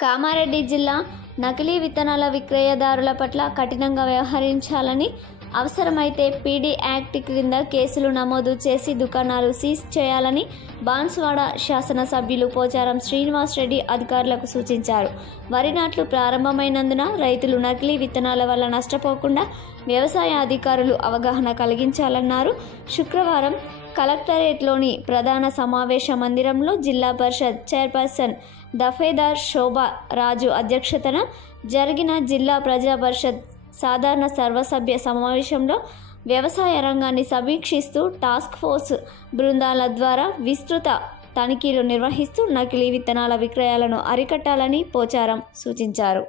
కామారెడ్డి జిల్లా నకిలీ విత్తనాల విక్రయదారుల పట్ల కఠినంగా వ్యవహరించాలని, అవసరమైతే పీడీ యాక్ట్ క్రింద కేసులు నమోదు చేసి దుకాణాలు సీజ్ చేయాలని బాన్స్వాడ శాసనసభ్యులు పోచారం శ్రీనివాస్ రెడ్డి అధికారులకు సూచించారు. వరి నాట్లు ప్రారంభమైనందున రైతులు నకిలీ విత్తనాల వల్ల నష్టపోకుండా వ్యవసాయ అధికారులు అవగాహన కలిగించాలన్నారు. శుక్రవారం కలెక్టరేట్లోని ప్రధాన సమావేశ మందిరంలో జిల్లా పరిషత్ చైర్పర్సన్ దఫేదార్ శోభా రాజు అధ్యక్షతన జరిగిన జిల్లా ప్రజా పరిషత్ సాధారణ సర్వసభ్య సమావేశంలో వ్యవసాయ రంగాన్ని సమీక్షిస్తూ టాస్క్ ఫోర్స్ బృందాల ద్వారా విస్తృత తనిఖీలు నిర్వహిస్తూ నకిలీ విత్తనాల విక్రయాలను అరికట్టాలని పోచారం సూచించారు.